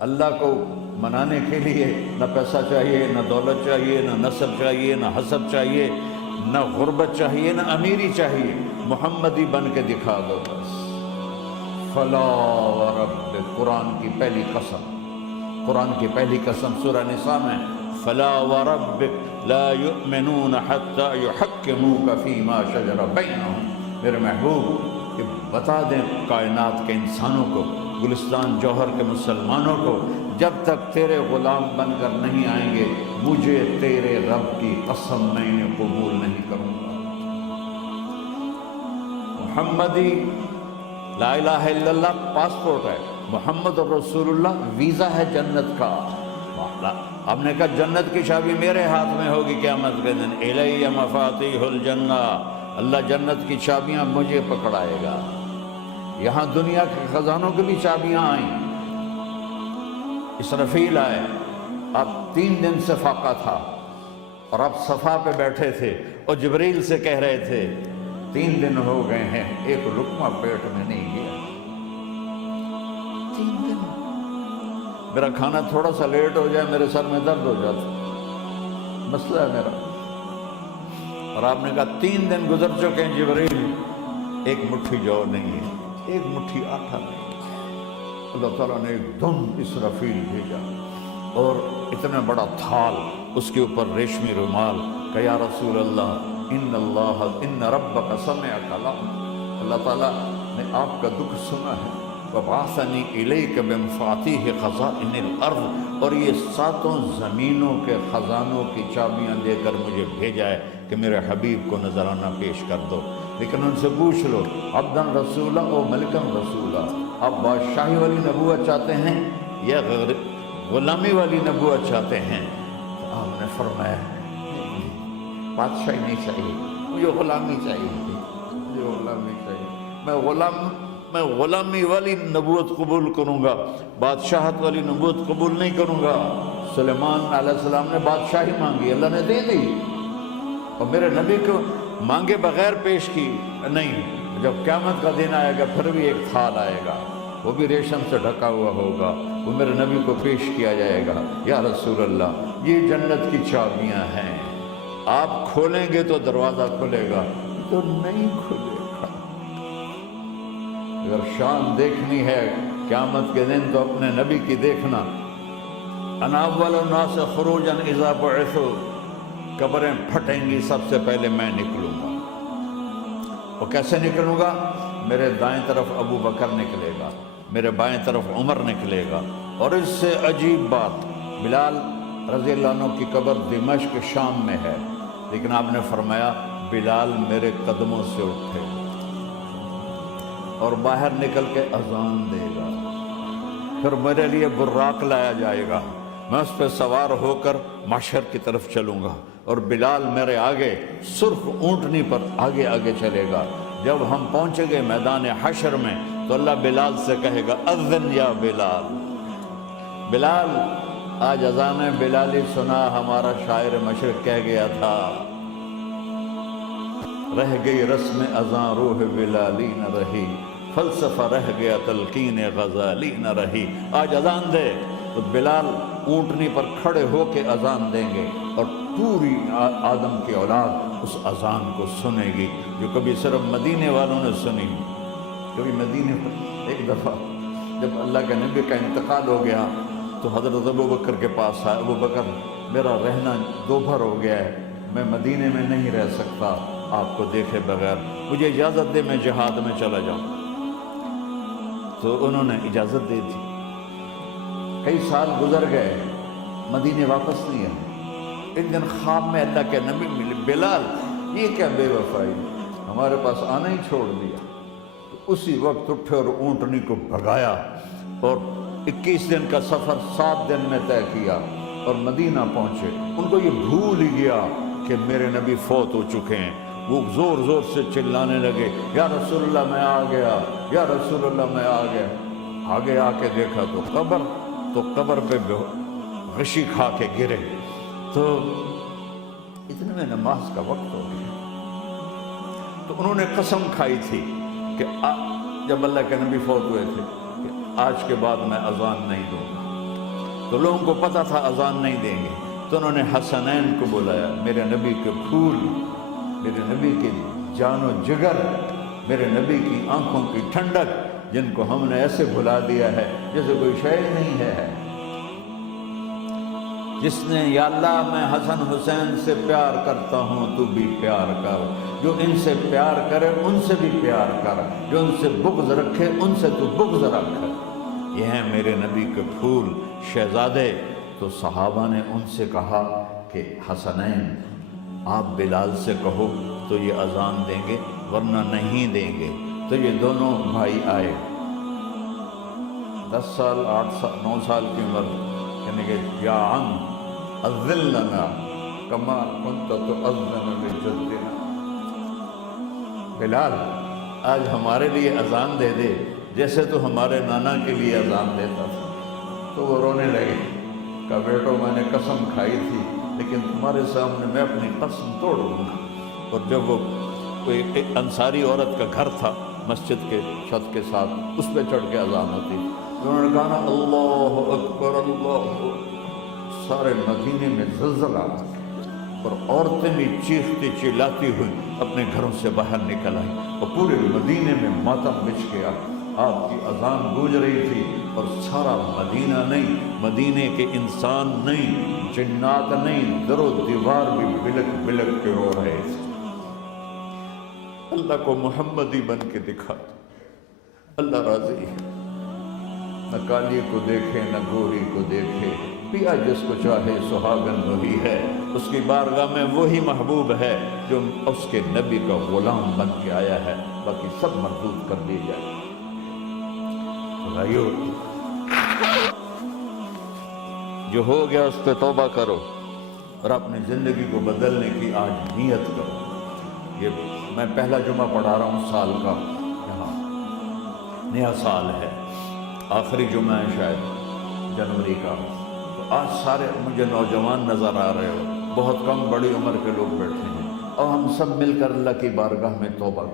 اللہ کو منانے کے لیے نہ پیسہ چاہیے، نہ دولت چاہیے، نہ نسب چاہیے، نہ حسب چاہیے، نہ غربت چاہیے، نہ امیری چاہیے، محمدی بن کے دکھا دو بس۔ فلا وربک، قرآن کی پہلی قسم، قرآن کی پہلی قسم سورہ نساء میں، فلا وربک لا یؤمنون حتی یحکموک فیما شجر بینہم، میرے محبوب یہ بتا دیں کائنات کے انسانوں کو، گلستان جوہر کے مسلمانوں کو، جب تک تیرے غلام بن کر نہیں آئیں گے مجھے تیرے رب کی قسم میں انہیں قبول نہیں کروں گا۔ محمدی لا الہ الا اللہ پاسپورٹ ہے، محمد رسول اللہ ویزا ہے جنت کا۔ آپ نے کہا جنت کی چابی میرے ہاتھ میں ہوگی قیامت کے دن، الی مفاتیح الجنہ، اللہ جنت کی چابیاں مجھے پکڑائے گا۔ یہاں دنیا کے خزانوں کی بھی چابیاں آئیں، اسرافیل آئے، اب 3 دن سے فاقہ تھا اور اب صفا پہ بیٹھے تھے اور جبریل سے کہہ رہے تھے 3 دن ہو گئے ہیں ایک لقمہ پیٹ میں نہیں گیا، 3 دن میرا کھانا تھوڑا سا لیٹ ہو جائے میرے سر میں درد ہو جاتا، مسئلہ ہے میرا۔ اور آپ نے کہا 3 دن گزر چکے ہیں جبریل، ایک مٹھی جو نہیں ہے، ایک مٹھی آٹا نہیں۔ اللہ تعالیٰ نے ایک دم اسرافیل بھیجا اور اتنا بڑا تھال، اس کے اوپر ریشمی رومال، کہ یا رسول اللہ ان ربک سمع کلام، اللہ تعالیٰ نے آپ کا دکھ سنا ہے، وبعثنی الیک بمفاتیح خزائن الارض، اور یہ 7 زمینوں کے خزانوں کی چابیاں دے کر مجھے بھیجا ہے کہ میرے حبیب کو نذرانہ پیش کر دو۔ لیکن ان سے پوچھ لو عبدن رسولہ و ملکن رسولہ، آپ بادشاہی والی نبوت چاہتے ہیں یا غلامی والی نبوت چاہتے ہیں؟ آپ نے فرمایا بادشاہی نہیں چاہیے، مجھے غلامی چاہیے، مجھے غلامی چاہیے، میں غلامی والی نبوت قبول کروں گا، بادشاہت والی نبوت قبول نہیں کروں گا۔ سلیمان علیہ السلام نے بادشاہی مانگی، اللہ نے دے دی، اور میرے نبی کو مانگے بغیر پیش کی نہیں۔ جب قیامت کا دن آئے گا پھر بھی ایک تھال آئے گا، وہ بھی ریشم سے ڈھکا ہوا ہوگا، وہ میرے نبی کو پیش کیا جائے گا، یا رسول اللہ یہ جنت کی چابیاں ہیں، آپ کھولیں گے تو دروازہ کھلے گا، تو نہیں کھلے گا۔ اگر شان دیکھنی ہے قیامت کے دن تو اپنے نبی کی دیکھنا، انا اول الناس خروجا اذا بعثوا، قبریں پھٹیں گی سب سے پہلے میں نکلوں گا، اور کیسے نکلوں گا؟ میرے دائیں طرف ابو بکر نکلے گا، میرے بائیں طرف عمر نکلے گا، اور اس سے عجیب بات، بلال رضی اللہ عنہ کی قبر دمشق شام میں ہے، لیکن آپ نے فرمایا بلال میرے قدموں سے اٹھے اور باہر نکل کے اذان دے گا، پھر میرے لیے براق لایا جائے گا، میں اس پہ سوار ہو کر محشر کی طرف چلوں گا، اور بلال میرے آگے سرخ اونٹنی پر آگے آگے چلے گا۔ جب ہم پہنچیں گے میدان حشر میں تو اللہ بلال سے کہے گا اذن یا بلال، بلال آج اذان بلالی سنا، ہمارا شاعر مشرق کہہ گیا تھا رہ گئی رسم اذان روح بلالی نہ رہی، فلسفہ رہ گیا تلقین غزالی نہ رہی۔ آج اذان دے تو بلال اونٹنی پر کھڑے ہو کے اذان دیں گے، اور پوری آدم کی اولاد اس اذان کو سنے گی جو کبھی صرف مدینے والوں نے سنی۔ کبھی مدینے پر ایک دفعہ جب اللہ کے نبی کا انتقال ہو گیا تو حضرت ابو بکر کے پاس آئے، ابو بکر میرا رہنا دوپہر ہو گیا ہے، میں مدینے میں نہیں رہ سکتا آپ کو دیکھے بغیر، مجھے اجازت دے میں جہاد میں چلا جاؤں۔ تو انہوں نے اجازت دے دی، کئی سال گزر گئے، مدینے واپس نہیں آئے۔ ایک دن خواب میں اللہ کے نبی ملے، بلال یہ کیا بے وفائی، ہمارے پاس آنا ہی چھوڑ دیا۔ تو اسی وقت اٹھے اور اونٹنی کو بھگایا، اور 21 دن کا سفر 7 دن میں طے کیا اور مدینہ پہنچے۔ ان کو یہ بھول ہی گیا کہ میرے نبی فوت ہو چکے ہیں، وہ زور زور سے چلانے لگے یا رسول اللہ میں آ گیا، یا رسول اللہ میں آ گیا۔ آگے آ کے دیکھا تو قبر پہ غشی کھا کے گرے، تو اتنے میں نماز کا وقت ہو گیا۔ تو انہوں نے قسم کھائی تھی کہ جب اللہ کے نبی فوت ہوئے تھے کہ آج کے بعد میں اذان نہیں دوں گا، تو لوگوں کو پتہ تھا اذان نہیں دیں گے، تو انہوں نے حسنین کو بلایا، میرے نبی کے پھول، میرے نبی کے جان و جگر، میرے نبی کی آنکھوں کی ٹھنڈک، جن کو ہم نے ایسے بھلا دیا ہے جیسے کوئی شے نہیں ہے۔ جس نے یا اللہ میں حسن حسین سے پیار کرتا ہوں تو بھی پیار کر، جو ان سے پیار کرے ان سے بھی پیار کر، جو ان سے بغض رکھے ان سے تو بغض رکھ۔ یہ ہیں میرے نبی کے پھول شہزادے۔ تو صحابہ نے ان سے کہا کہ حسنین آپ بلال سے کہو تو یہ اذان دیں گے ورنہ نہیں دیں گے۔ تو یہ دونوں بھائی آئے، 10 سال 8 سال 9 سال کی عمر، یعنی کہ یا عم اذن لنا کما کنت تؤذن لجدنا، بلال آج ہمارے لیے اذان دے دے جیسے تو ہمارے نانا کے لیے اذان دیتا تھا۔ تو وہ رونے لگے، کہا بیٹو میں نے قسم کھائی تھی لیکن تمہارے سامنے میں اپنی قسم توڑ دوں گا۔ اور جب وہ کوئی ایک انصاری عورت کا گھر تھا مسجد کے چھت کے ساتھ، اس پہ چڑھ کے اذان ہوتی تھی، انہوں نے کہا نا اللہ اکبر اللہ اکبر، سارے مدینے میں زلزلہ آ گیا اور عورتیں بھی چیختی چلاتی ہوئی اپنے گھروں سے باہر نکل آئی اور پورے مدینے میں ماتم بچھ گیا۔ آپ کی اذان گونج رہی تھی اور سارا مدینہ نہیں، مدینے کے انسان نہیں، جنات نہیں، در و دیوار بھی بلک بلک کے رو رہے تھے۔ اللہ کو محمدی بن کے دکھا، اللہ راضی ہے، نہ کالی کو دیکھے نہ گوری کو دیکھے، پیا جس کو چاہے سہاگن وہی ہے، اس کی بارگاہ میں وہی محبوب ہے جو اس کے نبی کا غلام بن کے آیا ہے، باقی سب مردود کر دی جائے۔ بھائیو جو ہو گیا اس پہ توبہ کرو اور اپنی زندگی کو بدلنے کی آج نیت کرو۔ یہ میں پہلا جمعہ پڑھا رہا ہوں سال کا، یہاں نیا سال ہے، آخری جمعہ ہے شاید جنوری کا، تو آج سارے مجھے نوجوان نظر آ رہے ہو، بہت کم بڑی عمر کے لوگ بیٹھے ہیں، اور ہم سب مل کر اللہ کی بارگاہ میں توبہ